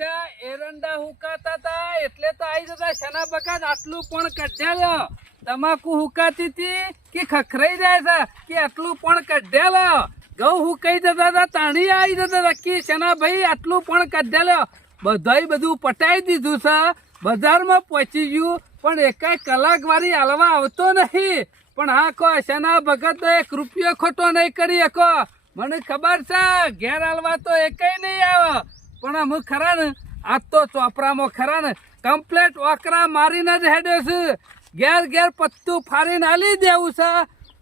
પૈસા એરંડા હુકાતા હતા એટલે તો આવી જતા શના બકાત આટલું પણ કઢ્યા તમાકુ હુકાતી હતી કે ખખરાઈ જાય છે કે આટલું પણ કઢ્યા ઘઉં હુકાઈ જતા હતા તાણી આવી જતા હતા કે શના ભાઈ આટલું પણ કઢ્યા બધાય બધું પટાઈ દીધું છે બજારમાં પહોંચી ગયું પણ એકાય કલાક વાળી હાલવા આવતો નહીં પણ હા કો શના ભગત એક રૂપિયો ખોટો નહીં કરી શકો મને ખબર છે ઘેર હાલવા તો એકેય નહીં આવે પણ અમુક ખરા ને આજ તો ચોપરામાં ખરા ને કમ્પ્લેટ ઓકરા મારીને જ હેડે છે ઘેર ઘેર પત્તું ફાડીને આલી દેવું છે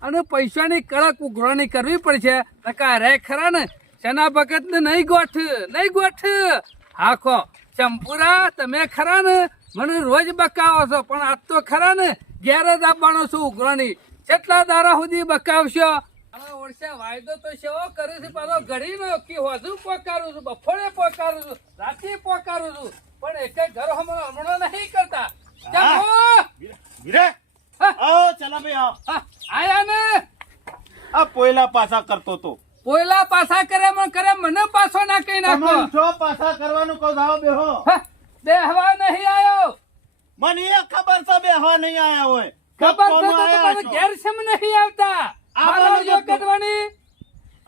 અને પૈસાની કડક ઉઘરાણી કરવી પડશે નકા રે ખરા ને શના ભગતને નહીં ગોઠ હાખો ચંપુરા તમે ખરા ને મને રોજ બકાવો છો પણ આજ તો ખરા ને ઘેર જ આપવાનો છું ઉઘરાણી કેટલા દારા સુધી બકાવશો વર્ષે વાયદો તો સેવો કરે છે પાછો ઘડી નો કે વધુ પોકારું છું બફોડે પોકારું છું રાતે પોકારું છું પણ એક ઘર હમણાં નહીં કરતા આયા ને આ પોયલા પાછા કરતો તો પોયલા પાછા કરે મને પાછો ના કઈ નાખો છો પાછા કરવાનું કહો જાઓ બેહો બેહવા નહીં આયો મને એ ખબર છે બેહવા નહીં આયા હોય ખબર છે તો તમે ઘેર છે નહીં આવતા મારા જો કડવાની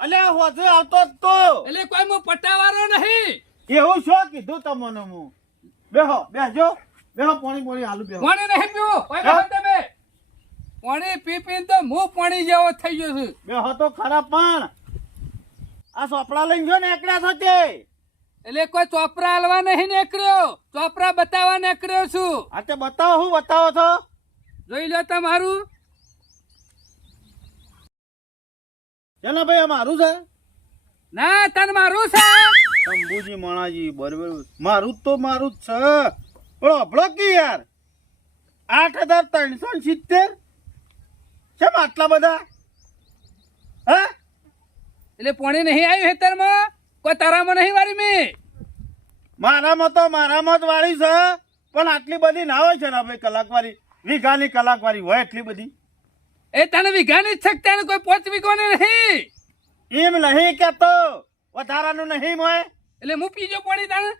અલ્યા હોજે આવતો જ તો એટલે કોઈ મો પટાવારો નહીં એવું શું કીધું તમને હું બેહો બેહજો બેહો પાણી આલુ બેહો પાણી નહીં પીવું કોઈ બેહો તમે પાણી પીને તો હું પાણી જેવો થઈ ગયો છું બેહો તો ખરા પણ આ સોપડા લઈને જો ને એકડા છો તે એટલે કોઈ ચોપરા હાલવા નહીં નીકળ્યો ચોપરા બતાવવા નીકળ્યો છું આ તે બતાવો હું બતાવો છો જોઈ લો તમારું ચાલો ભાઈ મારું છે ના તન મારું છે શંભુજી માણાજી બરોબર મારું જ છે પણ અભળો કે યાર 8,370 કેમ આટલા બધા હે એટલે પાણી નહીં આવ્યું હેતરમાં કોઈ તારામાં નહીં વારી મેં મારામાં જ વાળી છે પણ આટલી બધી ના હોય છે ને ભાઈ કલાકવાળી વીઘાની કલાકવાળી હોય એટલી બધી એ તને વીઘાની જ શકતા ને કોઈ 5 વીઘાની નહીં એમ નહીં કેતો વધારાનું નહીં મોય એટલે હું પીજો પાણી તને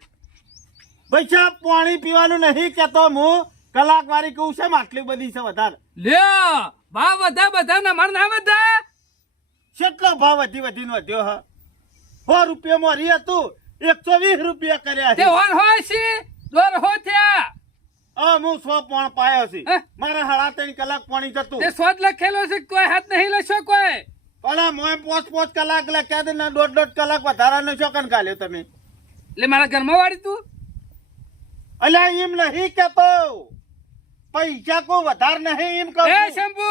પૈસા પાણી પીવાનું નહીં કેતો હું કલાકવાળી કહું છે આટલી બધી છે વધારે લ્યો ભાવ બધા ના માર ના બધા કેટલો ભાવ વધીને વધ્યો હા 100 રૂપિયા મોરી હતું 120 રૂપિયા કર્યા તે હોન હોય છે દોર હો થયા હું 100 પોણ પાયો છે મારા 3.5 કલાક પાણી જતું તે 100 લખેલો છે કોઈ હાથ નહીં લેશો કોઈ પણ મોય 5 કલાક લખ્યા દે ને 1.5 કલાક વધારાનો ચોકન ગાલ્યો તમે એટલે મારા ઘરમાં વાળી તું અલ્યા એમ નહીં કેતો પૈસા કો વધાર નહીં એમ કહું એ શંભુ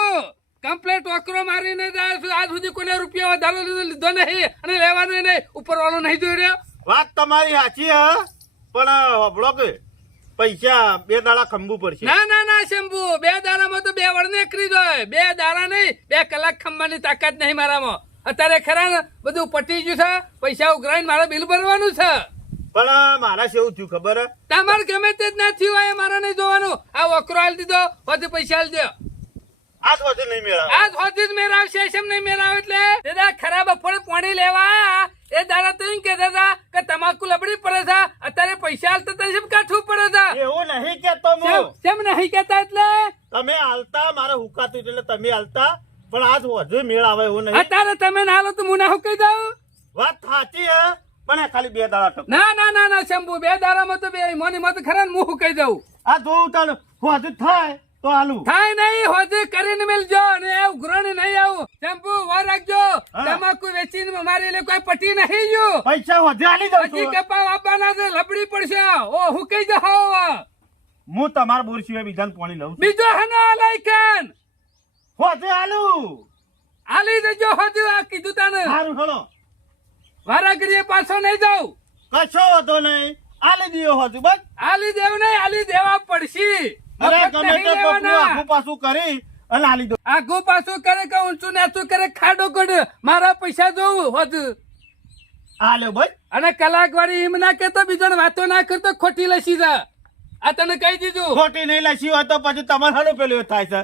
કમ્પ્લેટ ઓકરો મારીને જાય છે આજ સુધી કોને રૂપિયા વધારે લીધો નહીં અને લેવાનો નહીં ઉપર વાળો નહીં જોઈ રહ્યો વાત તમારી સાચી હ પણ હબળો કે પૈસા 2 દાડા ખંભવું પડશે ના શંભુ 2 દાડામાં તો 2 વળ નીકળી જાય 2 દાડા નહીં 2 કલાક ખંભાની તાકાત નહીં મારામાં અત્યારે ખરા ને બધું પટી ગયું છે પૈસા ઉઘરાઈને મારે બિલ ભરવાનું છે પણ મારા જેવું થયું ખબર તમારે ગમે તે જ ના થયું હોય મારે નહીં જોવાનું આ વકરો હાલ દીધો વધુ પૈસા હાલ દો આજ વધુ નહીં મેળાવે આજ વધુ જ મેળાવશે એમ નહીં મેળાવે એટલે દાદા ખરાબ બપોરે પાણી લેવા આયા એ દાડા તો એમ કહેતા હતા કે તમાકુ લબડી પડે છે અત્યારે પૈસા હાલતા તને કેમ કાઠવું પડે છે એવું નહીં કેતો હું કેમ નહીં કેતા એટલે તમે હાલતા મારે હુકાતું એટલે તમે હાલતા પણ આજ વધુ મેળાવે એવું નહીં અત્યારે તમે ના હાલો તો હું ના હુકાઈ જાઉં વાત સાચી હે પણ ખાલી 2 દાડા ટક ના શંભુ 2 દાડામાં તો બે મોની મત ખરા ને હું હુકાઈ જાઉં આ જોઉં તાણ વધુ થાય તો હાલું થાય નહીં હોજે કરીને મેલજો ને એ ઉઘરાણી નહીં આવું શેમ્પુ વાર રાખજો તમાકુ વેચીને મારી લે કોઈ પટી નહીં જો પૈસા વધે આલી દઉં હજી કપા આપવાના છે લપડી પડશે ઓ હુકાઈ જાવ હું તમાર બોર સિવાય બીજાને પાણી લઉં બીજો હનો લાયકન વધે આલું આલી દેજો હોજે આ કીધું તને સારું હળો વારા કરીએ પાછો નહીં જાવ કશો વધો નહીં આલી દિયો હોજુ બસ આલી દેવ નહીં આલી દેવા પડશે અરે ગમે તે કોકનું આખું પાછું કરી અને આલી દો આગુ પાછું કરે કે ઊંચું નાચું કરે ખાડો કડ મારા પૈસા જોવું હોત આલ્યો ભાઈ અને કલાક વાળી એમ ના કેતો બીજો વાતો ના કરતો ખોટી લસી જા આ તને કહી દીધું ખોટી નહીં લસી હોય તો પછી તમારે હાલો પેલું થાય છે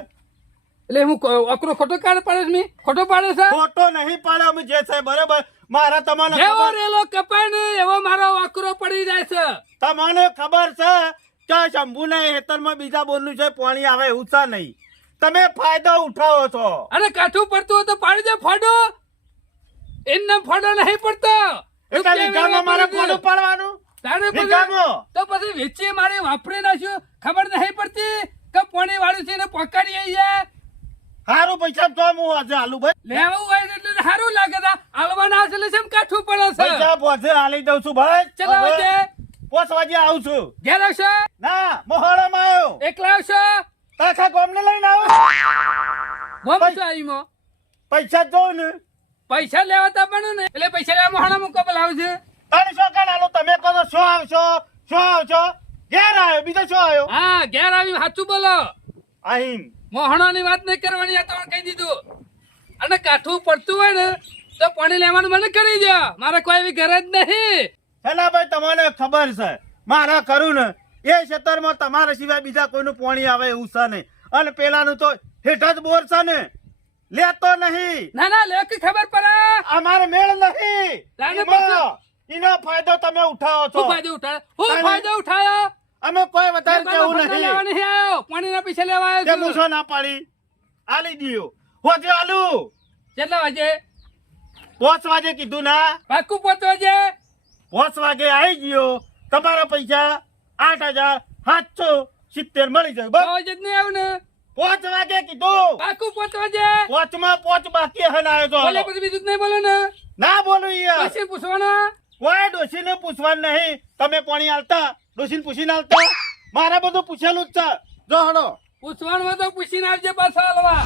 એટલે હું અકરો ખોટો કાઢ પાડે છે મી? ખોટો પાડે છે? ખોટો નહીં પાડે અમે જે છે બરાબર. મારા તમને જેવો ખબર- રેલો કપાય ને એવો મારો અકરો પડી જાય છે. તમને ખબર છે કે શંભુના હેતરમાં બીજા બોલનું છે પાણી આવે એવું છે નહીં. તમે ફાયદો ઉઠાવો છો. અને કાઠું પડતું હોય તો પાડી દે ફોડો. એમને ફોડો નહીં પડતો. એટલે વિઘામાં મારે કોનું પાડવાનું? તારે પછી- વિઘામાં? તો પછી વેચી મારે વાપરી નાખ્યું ખબર નહીં પડતી કે પાણી વાળું છે એને પકડી જાય. હારું પૈસા તો હું આજે હાલું ભાઈ. લેવું હોય એટલે સારું લાગે છે. હાલવાના છે એટલે કેમ કાઠું પડે છે? પૈસા પોસે હાલી દઉં છું ભાઈ. ચલો આવજે. 5 વાગે આવું છું. ઘેર આવશો? ના મોહરામાં આવ્યો. એકલા આવશો? તાખા ગોમને લઈને આવો. ગમતો આવીમાં. પૈસા જ દઉં ને. પૈસા લેવા તા પણ ને એટલે પૈસા લેવા મોહણા મૂકો બોલાવજે. તારે શું કાન આલો? તમે કહો છો શું આવશો શું આવશો? ઘેર આવ્યો બીજો શું આવ્યો? હા ઘેર આવી સાચું બોલો. આહીન મોહણાની વાત નહીં કરવાની આ તમને કહી દીધું. અને કાઠું પડતું હોય ને તો પાણી લેવાનું મને કરી દો. મારે કોઈ એવી ઘર જ નહીં. હેલા ભાઈ તમને ખબર છે મારા ખરું ને એ ખેતરમાં તમારા સિવાય બીજા કોઈનું પાણી આવે એવું છે નહીં. અને પેલાનું તો હેઠ જ બોર છે ને લેતો નહીં. ના ના લે કે ખબર પડે. અમારે મેળ નહીં. લાને એમાં એનો ફાયદો તમે ઉઠાવો છો. શું ફાયદો ઉઠાયો? શું ફાયદો ઉઠાયો? અમે કોઈ વધારે કેવું ફાયદો લેવા નહીં. નહીં આવ્યો. પાણીના પૈસા લેવા તે આવ્યો છું. મૂછો ના પાડી આલી દીયો. હોજે આલુ કેટલા વાગે? 5 વાગે કીધું ના. પાક્કું 5 વાગે? 5 વાગે આવી ગયો. તમારા પૈસા 8,770 મળી જાય 5 બસ. વાગે જ નહીં આવું ને? 5 વાગે કીધું. પાક્કું 5 વાગે? 5 માં 5 બાકી હે ના આવ્યો બોલે તો પછી બીજું જ નહીં બોલો ને? ના બોલું યાર. પછી પૂછવાના? કોઈ ડોશીને પૂછવાનું નહીં. તમે પાણી આલતા ડોશીને પૂછીને આલતા. મારે બધું પૂછેલું જ છે. જો હડો પૂછવાનું હોય તો પૂછીને આવજે પાછા હાલવા.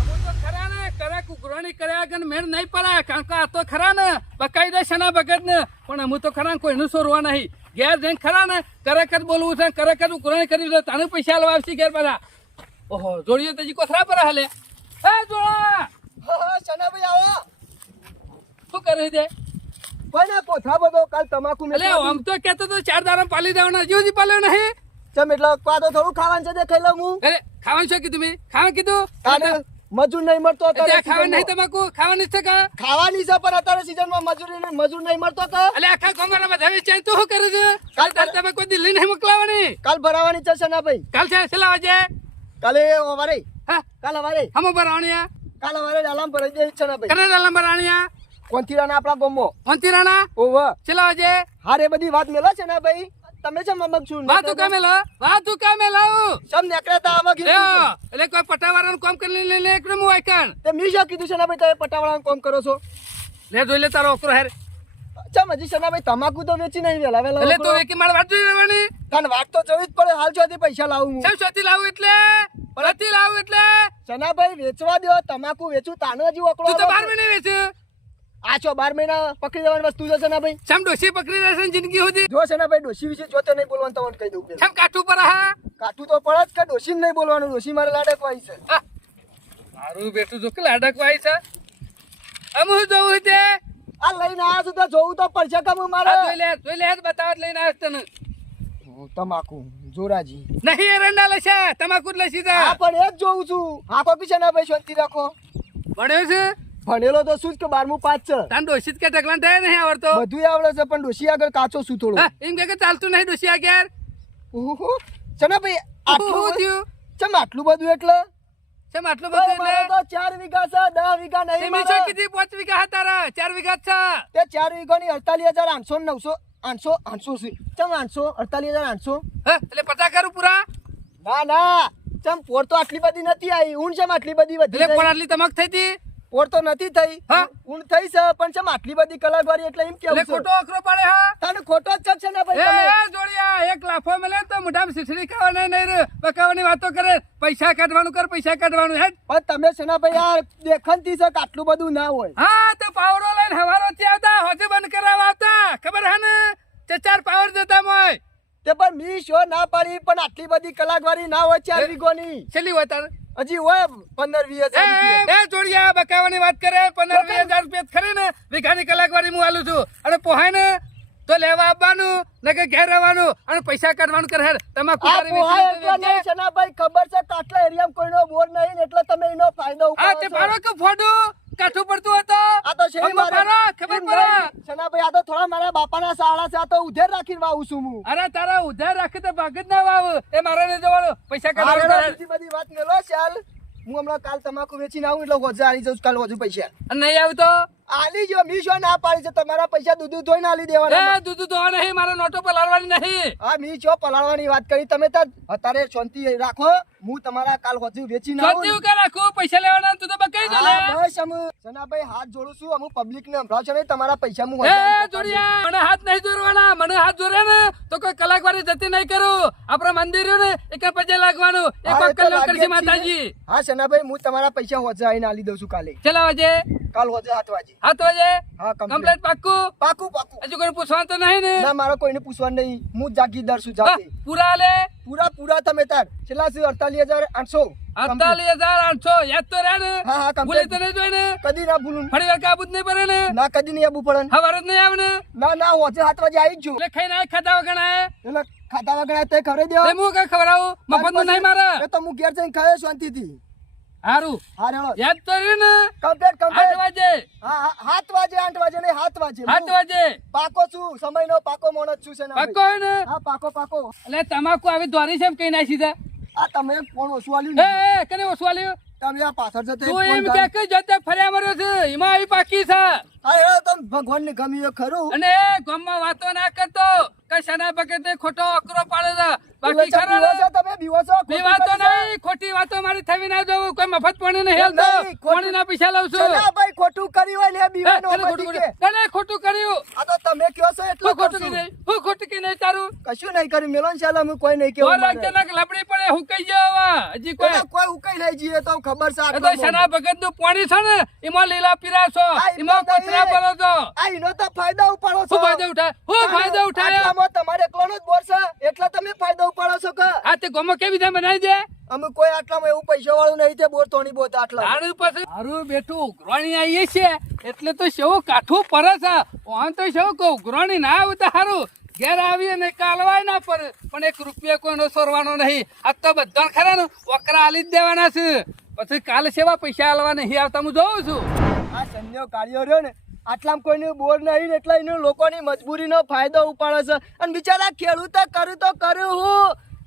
અમે તો ખરા ને કરે કુકરાણી કર્યા વગર મેળ નહીં પડાય. કારણ કે આ તો ખરા ને બકાઈ દે શેના બગડ ને પણ અમે તો ખરા ને કોઈનું સોરવા નહીં. ઘેર જઈને ખરા ને કરેક જ બોલવું છે કરેક જ ઉકરાણી કરી છે તાને પૈસા હાલવા આવશે ઘેર બધા. ઓહો જોડીએ તો કોથરા પર હાલે. એ જોડા શનાભાઈ આવો શું કરે છે? કોઈ ના કોથળા બધો કાલ તમાકુ એટલે આમ તો કેતો તો 4 દાડા પાલી દેવાના હજુ હજી પાલ્યો નહીં. ચમ એટલે પાતો થોડું ખાવાનું છે તે ખાઈ લઉં હું અરે ખાવાનું શું કીધું મેં? ખાવાનું કીધું? તારે મજૂર નહીં મળતો ત્યાં ખાવાનું નહીં season તમાકુ ખાવાની છે કા? માં. ખાવાની છે પણ અત્યારે સીઝનમાં મજૂર નહીં મળતો કે એટલે આખા ગામમાં બધા વેચાય તું શું કરે છે? કાલ કાલ તમે કોઈ દિલ્હી નહીં મોકલાવાની. કાલ ભરાવાની છે શનાભાઈ કાલ છે છેલ્લા વાજે કાલે અવારે હા કાલ અવારે હમો ભરાવણીયા કાલ અવારે ડાલામ ભરાઈ જાય શનાભાઈ કને ડાલમ ભરાવણીયા કોંથીરાના આપણા ગામમાં ઓંતીરાના ઓવ છેલ્લા વાજે હારે બધી વાત મેલો છે ને ભાઈ તમે છે મમક છું વા તું કામે લો વા તું કામે લાવું સમ નેકળ્યા તા આમાં કીધું લ્યો એટલે કોઈ પટાવાળાનું કામ કરી લઈને એકદમ વાયકણ તે મી શું કીધું છે ને ભાઈ તમે પટાવાળાનું કામ કરો છો લે જોઈ લે તારો ઓકરો હેર ચમ હજી શનાભાઈ તમાકુ તો વેચી નહીં વેલા વેલા એટલે તું એકી માર વાત જોઈ લેવાની તને વાત તો જોવી જ પડે હાલ ચોથી પૈસા લાવું હું સૌ સોતી લાવું એટલે પરતી લાવું એટલે શનાભાઈ વેચવા દો તમાકુ વેચું તાનો હજી તું તો ઓકળો 12 મહિને વેચ આ છો 12 મહિના પકડી દેવાની વસ્તુ છે શનાભાઈ સમ ડોસી પકડી રહેશે ને જિંદગી સુધી જો શનાભાઈ ડોશી વિશે જોતો નહીં બોલવાનું તમને કહી દઉં પેલા. સમ કાઠું પર હા કાઠું તો પડે જ કે ડોશી નહીં બોલવાનું ડોશી મારે લાડક વાઈ છે હા. મારું બેટું જો કે લાડક વાય છે અમુ જોવું તે આ લઈને આયા છું તો જોવું તો પડશે કે હું મારે આ જોઈ લે બતાવત લઈને આવ્યો તને તમાકુ જોરાજી નહીં એરંડા લેશે તમાકુ જ લેશી તા હા પણ એ જ જોઉં છું આખો પી શનાભાઈ શાંતિ રાખો ભણ્યો છે ભણેલો તો શું જ કે 12મું પાસ છે તાન ડોસી કે ઢગલાન થાય નહીં આવડતો બધું આવડે છે પણ ડોશી આગળ કાચો છું થોડો હા, એમ કે ચાલતું નહીં ડોસી આગળ ઓહો શનાભાઈ શું આટલું થયું ચમ આટલું બધું એટલે સમ આટલું ઓય, બધું મારે એટલે તો 4 વીઘા છે 10 વીઘા નહીં એમ મારે. શું કીધી 5 વીઘા હતા તારા 4 વીઘા જ છે તે 4 વીઘાની 48,800 ને 900 800 છે ચમ 800 48,800 હા, એટલે 50 કરું પૂરા ના ના ચમ પોર તો આટલી બધી નથી આવી ઊંડ ચમ આટલી બધી વધી એટલે ગઈ? પણ આટલી તમાક થઈ હતી પોર તો નથી થઈ હા? ઊંડ થઈ છે પણ ચમ આટલી બધી કલાકવાળી એટલે એમ એટલે કેવું છે ખોટો અખરો પાડે હા તને ખોટો જ છે ને ભાઈ એ તમે જોડિયા એક લાફો મળે તો મોઢામાં શીશડી ખાવાના નહીં રે બકાવાની વાતો કરે પૈસા કાઢવાનું કર પૈસા કાઢવાનું હેડ પણ તમે છે ને ભાઈ આ દેખનથી છે કે આટલું બધું ના હોય હા તો પાવડો લઈને હવારોથી આવતા હોજે બંધ કરાવવા આવતા ખબર હે ને તે 4 પાવર જતા મોય તે પણ મી શો ના પાડી પણ આટલી બધી કલાકવાળી ના હોય 4 વીઘોની છેલ્લી હોય તાર હજી હોય 15-20 એ જોડિયા બકાવાની વાત કરે 15-20 હજાર રૂપિયા ખરી ને વીઘાની કલાકવાળી હું આલું છું અને પોહાય ને તો લેવા આવવાનું ને કે ઘેર રહેવાનું અને પૈસા કાઢવાનું કરે હેડ. તમાકુ આ તારે પોહાય વેચી એટલે નહીં, દેજે. શનાભાઈ, ખબર છે કે આટલા એરિયામાં કોઈનો બોર નહીં ને એટલે તમે એનો ફાયદો આ ઉઠાવો તે છો. મારો કે ફોડું કાઠું પડતું હતું. આ તો છે ખબર મારે. પડે, ખબર એમ પડે. નહીં, શનાભાઈ, આ તો થોડા મારા બાપાના સાળા છે, આ તો ઉધેર રાખીને વાવું છું હું. અરે તારા ઉધાર રાખે તો ભાગ જ ના વાવ. એ મારે નહીં જવાનું. પૈસા આ કાઢવાનું રેડો, કરે. બીજી બધી વાત મેલો ચાલ. હું હમણાં કાલ તમાકુ વેચીને આવું એટલે હોજે આલી જાઉં છું, કાલ હોજુ પૈસા અને નહીં આવતો આલી જો. મી શું ના પાડી છે તમારા પૈસા દૂધ ધોઈને આલી દેવાના. એ દૂધ ધોવા નહીં, મારો નોટો પલાળવાની નહીં. હા, મી છો પલાળવાની વાત કરી તમે તો. અત્યારે શાંતિ રાખો, હું તમારા કાલ હોજુ વેચીને આવું. શાંતિ ઉકે રાખું, પૈસા લેવાના તું તો બકાઈ દે લે. હા, બસ અમુ સનાભાઈ હાથ જોડું છું, અમુ પબ્લિક ને સંભળાવ છો ને તમારા પૈસા હું એ હોજે જોડિયા, મને હાથ નહીં જોડવાના. મને હાથ જોડે ને તો કોઈ કલાકવારી જતી નહીં કરું. આપણા મંદિર રહ્યું ને એક પજે લાગવાનું. એક હા, એ તો કલાક કરશે લાગે જ માતાજી. છે. હા સનાભાઈ, હું તમારા પૈસા હોજે આવીને આલી દઉં છું કાલે. ચલા વાજે, કાલ હોજે 7 વાગે. 7 વાજે હા, complete. કમ્પ્લીટ પાક્કું. પાકું પાકું. હજુ કોઈ પૂછવાનું તો નહીં ને? ના, મારો કોઈને પૂછવાનું નહીં, હું જાગીરદાર છું હા, જાતે. પૂરા લે. પૂરા તમે તાર છેલ્લા શું 48,800. 48,800 યાદ તો રહે ને? હા, હા, complete. ભૂલી તો નહીં જોઈ ને? કદી ના ભૂલું. ફરી વાર કાબુ જ નહીં પડે ને? ના, કદી નહીં આવવું પડે ને. હવારે જ નહીં આવે ને? ના ના, હોજે 7 વાગે આવી જ છું. એટલે ખાઈને આ ખાધા વગર આયા? એટલે ખાતા વગર તે ખવડાવી તે દેવા. હું કઈ ખવડાવું? મફતનું નહીં મારે. એ તો હું ઘેર જઈને ખાયો શાંતિથી. હારું હા રેડો. યાદ તો રહ્યું ને? Complete 8 complete. વાજે. હા હા, 7 વાગે 8 વાગે નહીં, 7 વાગે. 7 વાજે પાકો છું, સમયનો પાકો માણસ છું છે ને. પાક્કો હોય ને? હા, પાકો પાકો. એટલે તમાકુ આવી દોરી છે એમ કઈ નાખી દે. આ તમે ફોન ઓછું આલ્યું એ ને. એ, કને ઓછું આલ્યું? તમે આ પાછળ જતે તું એમ કે કઈ જતે ફર્યા મર્યો છે એમાં આવી પાકી છે. હા રેડો, તમે ભગવાનને ગમ્યું એ ખરું. અને ગામમાં વાતો ના કરતો કઈ સના બકેટે ખોટો અકરો પાડે છે. બાકી ખરો બીવો છો ને? તમે, બીવો છો. બી વાતો નહીં, ખોટી વાતો મારી થવી ના જવું. કોઈ મફત પાણી નહીં હેલતો. નહીં, ખોટું- પાણીના પૈસા લઉં છું. ના ભાઈ, ખોટું કર્યું હોય ને એ એ, બીવાનો તને ખોટું પતી કર્યું. કે. તને ખોટું કર્યું. આ તો તમે કયો છો એટલું હું ખોટું કરશું. કી નહીં, હું ખોટું કી નહીં તારું. કશું નહીં કર્યું મેલોન ચાલ, અમે કોઈ નહીં કેવું બોલ મારે. અચાનક લબડી પડે હું કઈ જાવ હજી કોઈ. એમાં કોઈ ઉકાઈ નહીં જઈએ તો ખબર છે એ આટલો તો સના ભગત નું પાણી છે ને એમાં લીલા પીરા છો, આ એમાં એમાં કચરા નહીં. ભરો છો. આ એનો તો ફાયદો ઉપાડો છો. શું ફાયદો ઉઠાય? હું ફાયદો ઉઠાયો? આટલામાં તમારે એકલોનો જ બોર છે એટલે તમે ફાયદો ઉપાડો છો કે આ તે ગોમો કેવી રીતે બનાવી દે? અમે કોઈ આટલામાં એવું પૈસા વાળું નહીં તે બોર તોણી બોત આટલા. તારું પાસે મારું બેઠું ઉઘરાણી આવીએ છે એટલે તો સેવું કાઠું પડે છે. આમ તો સેવું કે ઉઘરાણી ના આવે તો સારું, ઘેર આવી અને કાલવાય ના પડે. પણ 1 રૂપિયા કોઈનો સોરવાનો નહીં. આ તો બધા ખરા ને વકરા આલી જ દેવાના છે. પછી કાલે સેવા પૈસા આલવા નહીં આવતા હું જોઉં છું. આ સંયો કાઢ્યો રહ્યો ને આટલામાં કોઈને બોર નહીં ને એટલે એનું લોકોની મજબૂરીનો ફાયદો ઉપાડે છે. અને બિચારા ખેડૂતો કર્યું હું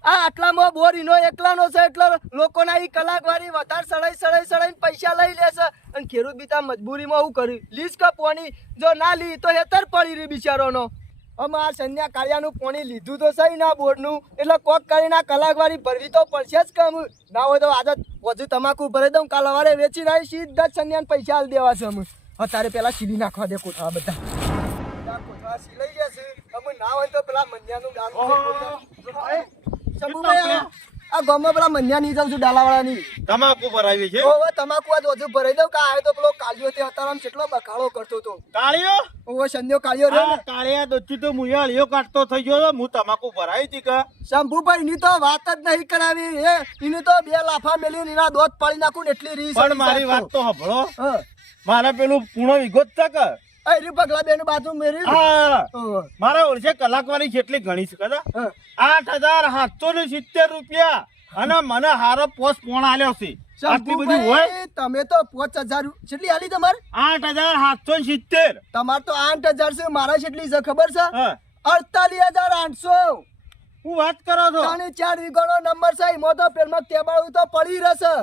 આ આટલામાં બોર એનો એકલાનો છે એટલે લોકોના ઈ કલાકવારી વધારે સડાઈ પૈસા લઈ લે છે. અને ખેડૂત બી ત્યાં મજબૂરીમાં શું કર્યું લીઝ કે પોણી જો ના લી તો હેતર પડી રહ્યું બિચારોનો. અમે આ સંધ્યા કાળિયાનું પોણી લીધું તો સહી ના બોર્ડનું એટલે કોક કરીને આ કલાકવારી ભરવી તો પડશે જ કે અમે ના હોય તો આજે વધુ તમાકુ ભરી દઉં કાલ સવારે વેચી નાખી સીધા જ સંધ્યાને પૈસા આલી દેવા છે અમે. અત્યારે પેલા સીલી નાખવા દે કોઠા બધા કોઠા સીલાઈ જશે અમે ના હોય તો પેલા મંજ્યાનું ડાલ શંભુભાઈ આ ગામમાં પેલા મંજ્યા નહીં જાઉં છું ડાલાવાળાની તમાકુ ભરાવી છે. ઓવે તમાકુ આજ વધુ ભરાઈ દઉં કે આવ્યો તો પેલો કાળિયો તે અત્યારે કેટલો બખાડો કરતો હતો. કાળિયો ઓવે સંધ્યો કાળિયો રહ્યો આ ને કાળિયા દોચી તો મુયાળીઓ કાઢતો થઈ ગયો તો હું તમાકુ ભરાઈ હતી કે શંભુભાઈ ની તો વાત જ નહીં કરાવી એની તો 2 લાફા મેલી એના દોત પાડી નાખું ને એટલી રીસ પણ મારી વાત તો સાંભળો. હા મારે પેલું પૂણો વિગો જ છે કે અરે પગલા બેન બાજુ મેરી હા ઓવે. મારા ઓળશે કલાકવારી જેટલી ગણી છે કદા હા. 8,770 રૂપિયા અને મને હારો પોસ પોણ આલ્યો છે. આટલી બધી હોય શંભુભાઈ, તમે તો 5,000 કેટલી આલી તમારે 8,770. તમાર તો 8,000 છે મારા કેટલી છે ખબર છે હા 48,800 હું વાત કરો છો 3-4 વીઘાનો નંબર છે એમાં તો પેલમાં કેબાળું તો પડી રહેશે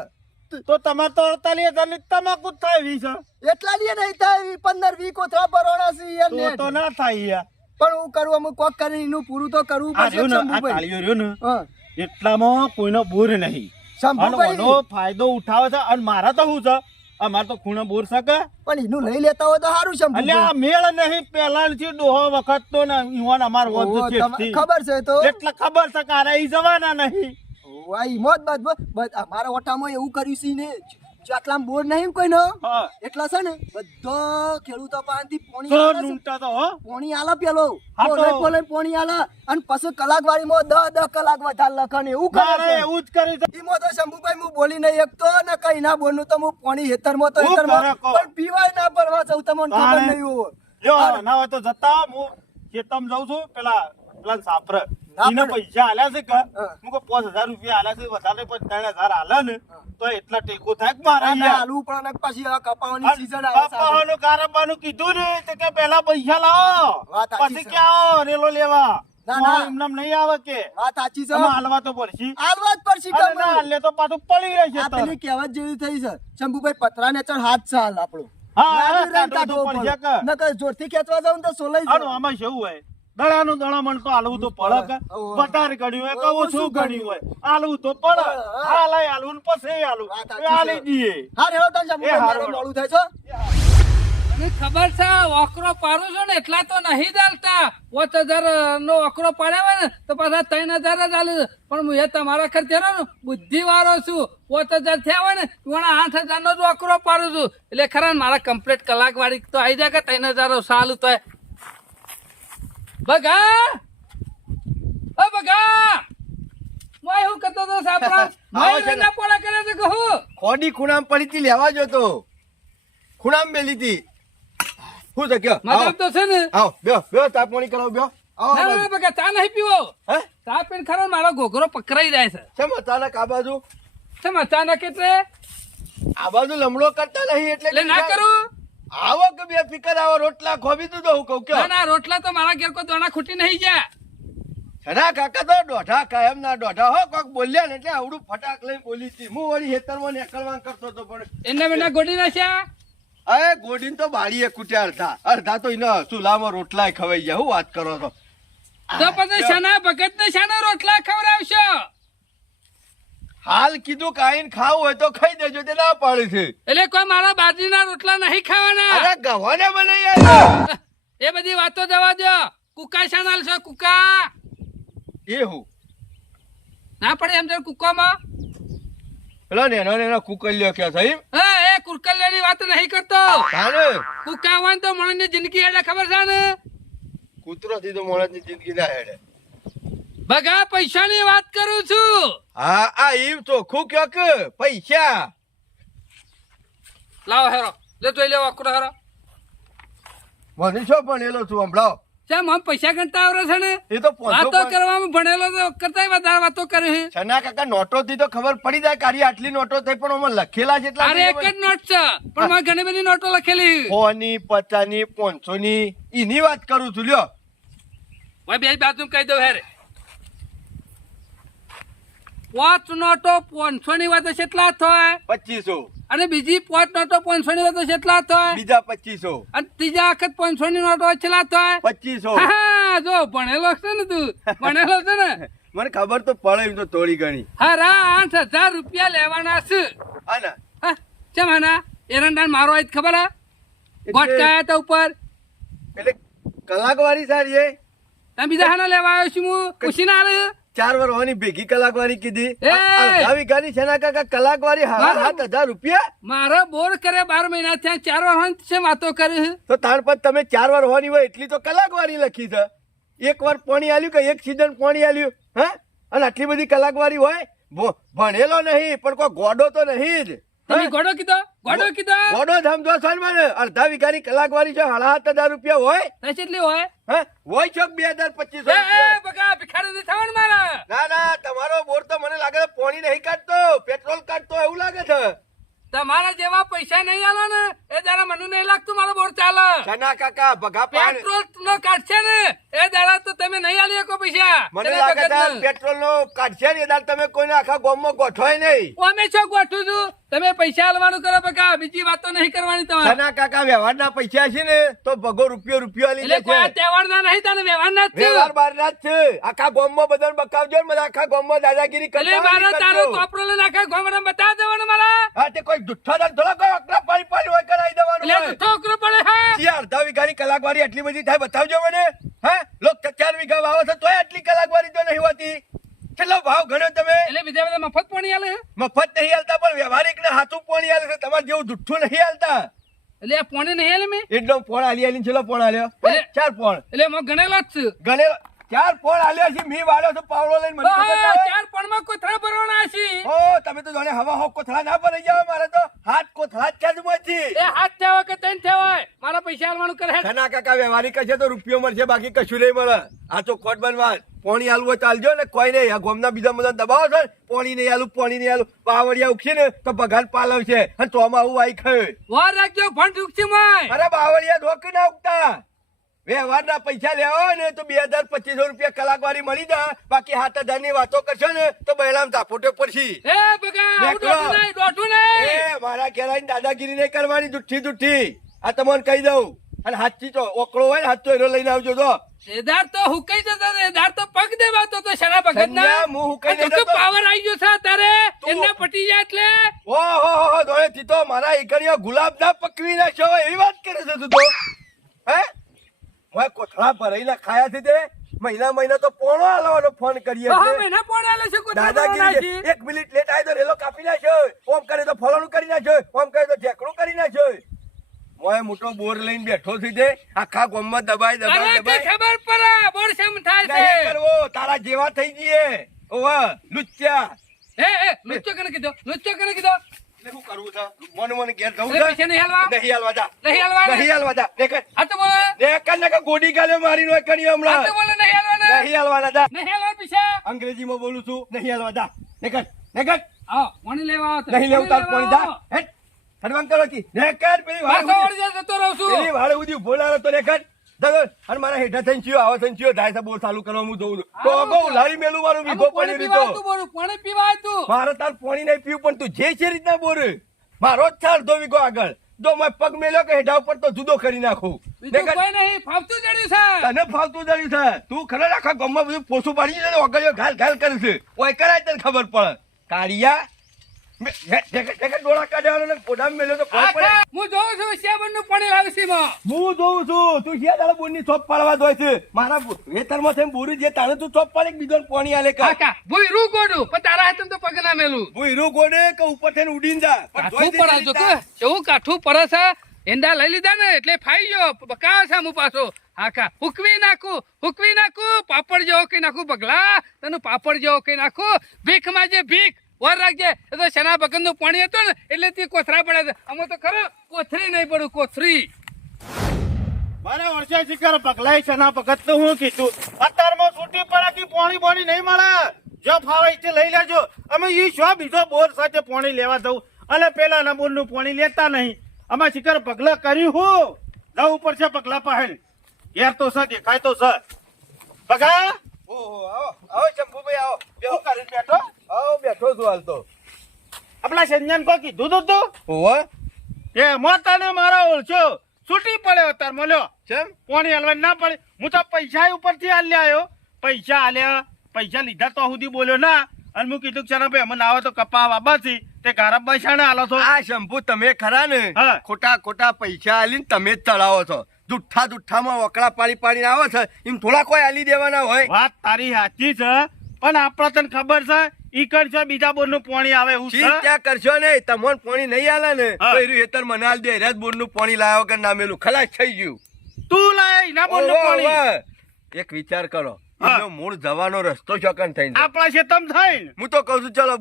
તો તમારે તો 48,000 ની તમાકુ જ થાય વી છે. એટલા લીએ નહીં થાય 15-20 કોથળા ભરવાના છે યાર તો નેટ. તો ના થાય યાર. પણ હું કરું અમુક કોક કરીને એનું પૂરું તો કરવું આ પડશે રહ્યો ને આ શંભુભાઈ. કાળિયો રહ્યો ને હા એટલામાં કોઈનો બોર નહીં અને શંભુભાઈ એનો ફાયદો ઉઠાવે છે. અને મારા તો શું છે અમારે તો ખૂણે બોર શકે પણ એનું લઈ લેતા હોય તો સારું એટલે આ શંભુભાઈ. મેળ નહીં પેલાથી ડોહો વખત તો ને ઈવન અમાર ઓહો, વોજ છે ખબર છે તો એટલે ખબર છે કે આરે ઈ જવાના નહીં. ઓહો, આ હિંમત બસ અમારા ઓટામાં એવું કર્યું છે ને આટલામાં બોર નહીં કોઈનો હા એટલા છે ને બધા ખેડૂતો પાસેથી પોણી તો આલે છે. લૂંટા તો હો પોણી આલે પેલો હા તો. પોલે પોણી આલે અને પછી કલાકવારીમાં 10 કલાક વધારે લખે ને એવું કરે મારે છે. એવું જ કર્યું છે. ઈમો તો શંભુભાઈ હું બોલી નહીં એકતો ને કઈ ના બોલનું તો હું પોણી હેતરમાં તો હું હેતરમાં કરે કહો. પણ પીવાય ના પડવા જવું તમને ખબર તાણે. નહીં હોય જો ના હોય તો જતા હું ખેતમ જાઉં છું પેલા સાપર ના એને પડે. પૈસા આલ્યા છે કે હા. હું કહું 5,000 રૂપિયા આલ્યા છે વધારે પણ 3,000 આલે ને તો એટલા ટેકો થાય કે મારા ના, યાર. આલુ પણ અને પછી આ કપાવાની season આવે સાહેબ. બાપાઓનું કારબાનું કીધું ને તો કે પહેલા પૈસા લાવો વાત સાચી પછી છે. ક્યાં આવો રેલો લેવા ના, ના. એમને એમ નહીં આવે કે વાત સાચી છે. આમાં હાલવા તો પડશે આલવા જ પડશે અને તમને. ના હાલે તો પાછું પડી રહેશે આ તર. પેલી કહેવત જેવી થઈ છે શંભુભાઈ પતરા ને ચણ હાથ ચાલ આપણો હા, લાગી રહીને કાઢવું તો કાઢવો પડશે પડે. કે. નકર જોરથી ખેંચવા જાઉં ને તો સોલાઈ આનું જાય. આમાં શું હોય દડાનું દડા મણ તો હાલવું તો પડે કે હોવે. વધારે ગણ્યું હોય કે હોવે, ઓછું ઓછું ગણ્યું હોય હાલવું તો પડે હા. હાલાય હાલવું ને પછી હાલવું વાત સાચી એ હાલી છે. દઈએ હા રેડો તને શંભુભાઈ, એ હારું મારે હેડો. મોડું થાય છે. મને ખબર છે ઓકરો પાડું છું ને એટલા તો નહીં ચાલતા 5,000 નો ઓકરો પાડ્યા હોય ને તો પાછા 3,000 જ ચાલે પણ હું એ તમારા ખર્ચે ને બુદ્ધિ વાળો છું 5,000 થયા હોય ને વણા 8,000 નો જ ઓકરો પાડું છું એટલે ખરા ને મારા કમ્પ્લીટ કલાક વાળી તો આવી જાય કે 3,000 સાલું તો બગા ઓ બગા મોય હું કહેતો તો સાપરા મોય છે ને. ના પોળા કરે છે કહું ખોડી ખૂણામ પડી હતી લેવા જતો ખૂણામ મેલી હતી શું છે કયો મતલબ તો છે ને આવો બેહો બેહો ચા પાણી કરાવો બેહો આવો ના આ ના બાજુ. બગા ચા નહીં પીવો હે ચા પીને ખરો ને મારો ઘોઘરો પકડાઈ જાય છે કેમ અચાનક આ બાજુ કેમ અચાનક એટલે આ બાજુ લમડો કરતા નહીં એટલે ના કરું આવો કે બે ફિકર આવો રોટલા ખોબી દીધો હું કહું ના કયો ના રોટલા તો મારા ઘેર કોઈ દોણા ખૂટી નહીં ગયા છના કાકા તો દોઢા કાયમ ના દોઢા હો કોક બોલ્યા ને એટલે આવડું ફટાક લઈને બોલી હતી હું વળી હેતરમાં નીકળવા કરતો હતો પણ એને બેના ગોડી નાખ્યા અરે ગોડીન તો બાળીએ કૂટ્યા અડધા તો એના ચૂલામાં રોટલા ખવાઈ ગયા હું વાત કરો છો તો પછી શાના ભગત ને શાના રોટલા ખવડાવશો હાલ કીધું કાઈને ખાવું હોય તો ખાઈ દેજો તે ના પાડે છે એટલે કોઈ મારા બાજરીના રોટલા નહીં ખાવાના અરે ગવાને મને યાર એ બધી વાતો જવા દો કુકા શાના આલશો કુકા એ હું ના પડે એમ તો કુકામાં પેલો નેનો કુકલ્યો કે સાહેબ એ કુરકલિયાની વાત નહીં કરતો તાને કુકા હોય ને તો મણની જિંદગી એટલે ખબર છે ને કૂતરો થી તો માણસની જિંદગી ના હેડે બગા પૈસાની વાત કરું છું હા આ ઈવ ચોખ્ખું કયો કે પૈસા લાવો હેરો લે તો લેવો અકડો હેરો મને શું ભણેલો છું હમણાં કેમ આમ પૈસા ગણતા આવડે છે ને એ તો વાતો કરવામાં ભણેલો તો કરતા વધારે વાતો કરે છે છના કાકા નોટો થી તો ખબર પડી જાય કારી આટલી નોટો થઈ પણ આમાં લખેલા જેટલા અરે એક જ નોટ છે પણ મારે ઘણી બધી નોટો લખેલી 100 ની 50 ની 500 ની એની વાત કરું છું લ્યો ભાઈ બે બાજુ કહી દઉં હેરે 5 નોટો 500 ની વાત કેટલા થાય 2500 અને બીજી 5 નોટો 500 ની વાત કેટલા થાય બીજા 2500 અને ત્રીજા વખત 500 ની નોટો કેટલા થાય 2500 હા જો ભણેલો છે ને તું ભણેલો છે ને મને ખબર તો પડે એમ તો થોડી ઘણી હા 8,000 રૂપિયા લેવાના છે આના હા ચમ આના એરંડા મારો આજ ખબર હા ગોટકાયા તા ઉપર એટલે કલાક વાળી સારી એ તમે બીજા હાના લેવા આવ્યો છું હું ખુશી ના આવે 4 વાર હોવાની ભેગી કલાક વાળી કીધી એ! અડધા વીઘાની છે ના કાકા કલાક વાળી મારો- 7,000 રૂપિયા મારો બોર કરે 12 મહિના થયા 4 વાર છે વાતો કરી તો તાણ પર તમે 4 વાર હોવાની હોય એટલી તો કલાક વાળી લખી છે એક વાર પાણી આલ્યું કે એક સીઝન પાણી આલ્યું હા અને આટલી બધી કલાક વાળી હોય ભણેલો નહીં પણ કોઈ ગોડો તો નહીં જ તમે ગોડો કીધો ગોડો સમજો છો ને મને અડધા વીઘાની કલાક વાળી છે 7,500 રૂપિયા હોય તો કેટલી હોય હા હોય ચોક 2,025 એ બગા ભિખારી નથી થવાનું મારા ના ના તમારો બોર તો મને લાગે છે પાણી નહીં કાઢતો પેટ્રોલ કાઢતો એવું લાગે છે તમારા જેવા પૈસા નહીં આલો ને એ દાડા મને નહીં લાગતું મારો બોર ચાલે છના કાકા ભગા પાણી પેટ્રોલ નો કાઢશે ને એ દાડા તો તમે નહીં આલી શકો પૈસા મને તમે લાગે ભગત છે ને. પેટ્રોલ નો કાઢશે ને દાળ તમે કોઈને આખા ગામમાં ગોઠવાય નહીં હું અમે છો ગોઠું છું તમે પૈસા આલવાનું કરો બકા બીજી વાતો નહીં કરવાની તમારે છના કાકા વ્યવહારના પૈસા છે ને તો ભગો રૂપિયો આલી એટલે દે કોઈ આ છે તહેવાર ના નહીં તને વ્યવહાર ના જ છે. વ્યવહાર બાર ના જ છે આખા ગામમાં બધાને બકાવજો ને મને આખા ગામમાં દાદાગીરી એટલે કરતા મારો નહીં તારો કરજો. ચોપડો લઈને આખા ગામડામાં બતાવી દેવાનો મારા હા તે કોઈ જુઠ્ઠા દાન થોડા કોઈ અકરા પાણી પાણી હોય કરાવી દેવાનું એટલે હોય. જૂઠો ઉકરો પડે હા શી અડધા વીઘાની કલાક વાળી આટલી બધી થાય બતાવજો મને હા લોક 4 વીઘા વાવો છો તોય આટલી કલાક વાળી તો નહીં હોતી કેટલો ભાવ ગણ્યો તમે એટલે બીજા બધા મફત પાણી આલે છે? મફત નહીં હાલતા પણ વ્યવહારિક ને હાથું પાણી હાલે છે તમારે જેવું જુઠ્ઠું નહીં હાલતા એટલે આ પાણી નહીં આલે મેં એકદમ ફોન આલી આલી છેલ્લો ફોન આલ્યો એટલે- 4 ફોન એટલે હું ગણેલો જ છું ગણે 4 ફોન આલ્યો છે મી વાળ્યો છું પાવડો લઈને મને ખબર ના હોય. 4 પણમાં કોથળા ભરવાના છે ઓ તમે તો જાણે હવા હો કોથળા ના ભરાઈ જાવ મારે તો હાથ કોથળા જ છે જ મોજી. એ હાથ થયા કે ત્રણ થયા મારા પૈસા આલવાનું કરે ખના કાકા વ્યવહારિક હશે તો રૂપિયો મળશે, બાકી કશું નહીં મળે. આ તો ખોટ બનવા પોણી આલવું હોય ચાલજો ને, કોઈ નહીં. આ ગોમના બીજા બધા દબાવો છે ને, પોણી નહીં આલું, પોણી નહીં આલું, બાવળિયા ઉખી ને તો પગાર પાલવશે અને ચોમાં આવું આઈ ખાય. વાર રાખજો ભણ ચૂકશે માય. અરે બાવળિયા ઢોક ના ઉગતા. વ્યવહારના પૈસા લેવા હોય ને તો 2000-2500 રૂપિયા કલાકવારી મળી જાય, બાકી 7000 ની વાતો કરશો ને તો બહેલામ ઝાપોટે પડશી. એ બગા દોઢું નહીં. એ મારા ઘેરાની દાદાગીરી નહીં કરવાની, જુઠ્ઠી. આ તમને કહી દઉં. અને હાચી તો ઓકળો હોય ને હાથ તો એનો લઈને આવજો. તો સેદાર તો હુકાઈ જતો, સેદાર તો પગ દેવાતો તો શરા ભગત ના સંજ્ઞા, હું હુકાઈ નહીં જતો. પાવર આવી ગયો છે તારે એમને પટી જાય એટલે. ઓહો દોડેથી તો મારા એકડીઓ ગુલાબ ના પકવી નાખ્યો હોય એવી વાત કરે છે તું તો. હે મેં કોથળા ભરાઈને ખાયા છે તે મહિના તો પોણો આલવાનો ફોન કરીએ હા છે. મહિના પોણે આલે છે કોઈ દાદાગીરી છે. 1 મિનિટ લેટ આય તો રેલો કાપી નાખ્યો, ઓમ કરે તો ફળોનું કરી નાખ્યો, ઓમ કરે તો ઢેકણું કરી નાખ્યો. મોય મોટો બોર લઈને બેઠો છે તે આખા ગામમાં દબાઈ ખબર પડે બોર શેમ થાય નહીં છે. કરવો, તારા જેવા થઈ જઈએ. ઓવા લુચ્ચા. એ લુચ્ચો કને કીધો, લુચ્ચો કને કીધો. એટલે શું કરવું છે? મને ઘેર જવું એટલે પૈસા છે? નહીં હાલવા, નહીં હાલવા જા. નહીં હાલવા, નહીં હાલવા જા. દેખ આ તો બોલે, ને ગોડી ગાલે મારી નો કરી આ હમણાં. તો બોલે નહીં હાલવાના, નહીં હાલવાના જા. નહીં હાલવા પૈસા. અંગ્રેજીમાં બોલું છું. નહીં હાલવા જા. નેકટ આવો પાણી લેવા આવો તમે. નહીં લેવું તાર પાણી જા. હેટ હડવાંગ કરો કી નેકટ પેલી પાછો વાળે વળી જાય જતો રહું છું. પેલી વાળે ઉધી બોલારો તો નેકટ દગર અને મારા હેઠા થઈને ચિયો આવો થઈને ચિયો થાય છે બોર ચાલુ કરવા હું જોઉં છું. તો અગો ઉલારી મેલું મારું આમાં વીઘો પાણી પડી પીવા રીતો આવતું બોલું, પાણી પીવા આવતું. મારે તાર પાણી નહીં પીવું પણ તું જે છે રીતના બોર મારો જ ચાલ દો વીઘો આગળ જો મેં પગ મેલ્યો કે હેઠા ઉપર તો જુદો કરી નાખું. બીજું કોઈ નહીં, ફાવતું જડ્યું છે. તને ફાલતું જડ્યું છે. તું ખરા આખા ગામમાં બધું પોસું પાડી છે ને ઓગળીઓ ઘાલ કરે છે. ઓય કરાય તને ખબર પડે. કાળિયા ડોળા કાઢ્યા ને પોડામ મેલ્યો તો ખબર પડે. આખા હું જોઉં છું શિયાબનનું પાણી લાવશે માં. હું જોઉં છું તું ક્યાં તારા બોરની ચોપ પાડવા દોય છે. મારા વેતરમાં થઈને બોરી જે તાણે તું ચોપ પાડે બીજો પાણી આલે કા. કાકા ભૂયરું ગોડું પણ તારા હાથમાં તો પગ ના મેલું. હું હીરો ગોડે કે ઉપર થઈને ઉડીને જા પણ કાઠું જોઈ પડે દે જો કે કેવું કાઠું પડે છે. એંડા લઈ લીધા ને એટલે ફાઈ ગયો બકા છે હું પાછો. હાકા હુકવી નાખું પાપડ જેવો કઈ નાખું પગલા તને પાપડ જેવો કઈ નાખું. ભીખમાં જે ભીખ વાર રાખજે. એ તો શના બગન નું પાણી હતું ને એટલે તે કોથરા પડે છે. અમે તો ખરો કોથરી નહીં પડું, કોથરી. મારા વર્ષે શિકાર પગલાય છે ના પગત તો હું કીધું અત્યારમાં છૂટી પડે કે પાણી નહીં મળે. જો ફાવે તે લઈ લેજો. અમે ઈ શો બીજો બોર સાથે પાણી લેવા જવું અને પેલા નંબર નું પાણી લેતા નહીં. અમે શિકાર પગલા કર્યું હું જવું પડશે પગલા પહેલ. ઘેર તો છે દેખાય તો છે. પગા ઓહો આવો ચંપુભાઈ આવો બેહો કરીને બેઠો. આવો બેઠો છું હાલ તો. આપણા સંજન કો કીધું તું ઓહો એ મોતાને મારા ઓળખ્યો છૂટી પડ્યો તાર મળ્યો ચમ પાણી હલવા ના પડે. હું તો પૈસા ઉપરથી હાલ્યા આવ્યો. પૈસા હાલ્યા, પૈસા લીધા તો સુધી બોલ્યો ના. અને હું કીધું કે ભાઈ અમને આવો તો કપા વાબાથી તે ગારા પૈસા હાલો છો. આ શંભુ તમે ખરા ને હા. ખોટા પૈસા આલીને તમે જ ચડાવો છો. જુઠ્ઠામાં વકડા પાડીને આવે છે એમ થોડા કોઈ આલી દેવાના હોય. વાત તારી સાચી છે પણ આપડે તને ખબર છે ઈ કરશે બીજા બોર નું પાણી આવે એવું છે. ચિંતા કરશો નહીં. તમને પાણી નહીં આલે ને હા. તો એનું હેતર મને આલ દે. રાત બોર નું પાણી લાવ્યો કે ના મેલું ખલાસ થઈ ગયું. તું લાય એના બોર નું ઓહો, પાણી. ઓહો. એક વિચાર કરો હા. એનો મૂળ જવાનો રસ્તો શકન થઈને જાય. આપણા શેતમ થાય ને. હું તો કઉ છું ચલો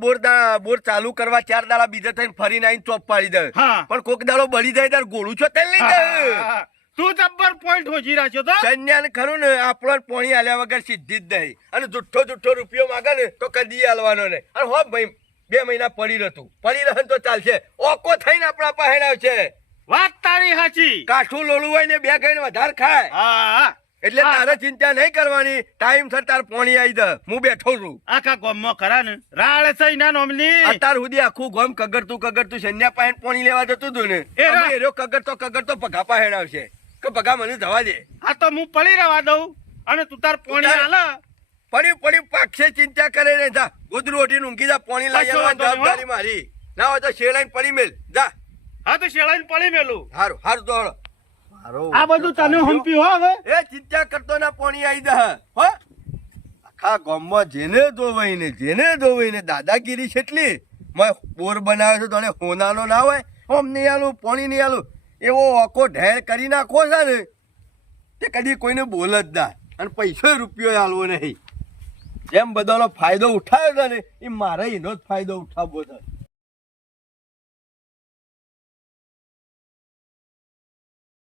બોર ચાલુ કરવા 4 દાડા બીજા થઈને ફરીને આવીને ચોપ પાડી દે. હા. પણ કોક દાડો બળી જાય તાર ગોળું છો તે લઈ દે. હા. તું જબ્બર પોઈન્ટ હોજી રાખ્યો તો. સંજ્ઞાન ખરું ને આપણો પાણી આલ્યા વગર સિદ્ધિ જ નહીં. અને જુઠ્ઠો રૂપિયો માગે ને તો કદી આલવાનો નહીં. અને હો ભાઈ 2 મહિના પડી રહે તો ચાલશે. ઓકો થઈને આપણા પાસે આવશે. વાત તારી સાચી. કાઠું લોલું હોય ને 2 ખાઈને વધારે ખાય. હા એટલે હા. તારે ચિંતા નહીં કરવાની. ટાઈમ સર તાર પાણી આવી દે. હું બેઠો છું. આખા ગામમાં ખરા ને રાળ છે એના નોમની. અત્યાર સુધી આખું ગામ કગરતું સંજ્ઞા પાસે પાણી લેવા જતું હતું ને એ રા- અમે એરો કગરતો પગા પાસે આવશે કે પગા મને જવા દે. આ તો હું પડી રહેવા દઉં અને તું તાર પાણી તું તાર- હાલે. પડી પાકશે ચિંતા કરે ને જા ગોદરું ઓઢીને ઊંઘી જા. પાણી લઈ કશો આવવાની વાંધો નહીં, જવાબદારી મારી. ના હોય તો શેલાઈને પડી મેલ જા. હા તો શેળાઈને પડી મેલું. હારું દોડો. આ બધું તને હંપ્યું હો હવે. એ ચિંતા કરતો ના પાણી આવી દે. હો આખા ગામમાં જેને ધોવાઈને દાદાગીરી છેટલી. મેં બોર બનાવ્યો છે તો હોનાનો ના હોય. ઓમ નહીં આલું પાણી નહીં આલું એવો ઓકો ઢેર કરી નાખો છે ને તે કદી કોઈને બોલ જ ના. અને પૈસો રૂપિયો આલવો નહીં. જેમ બધાનો ફાયદો ઉઠાવ્યો છે ને એ મારે એનો જ ફાયદો ઉઠાવવો છે.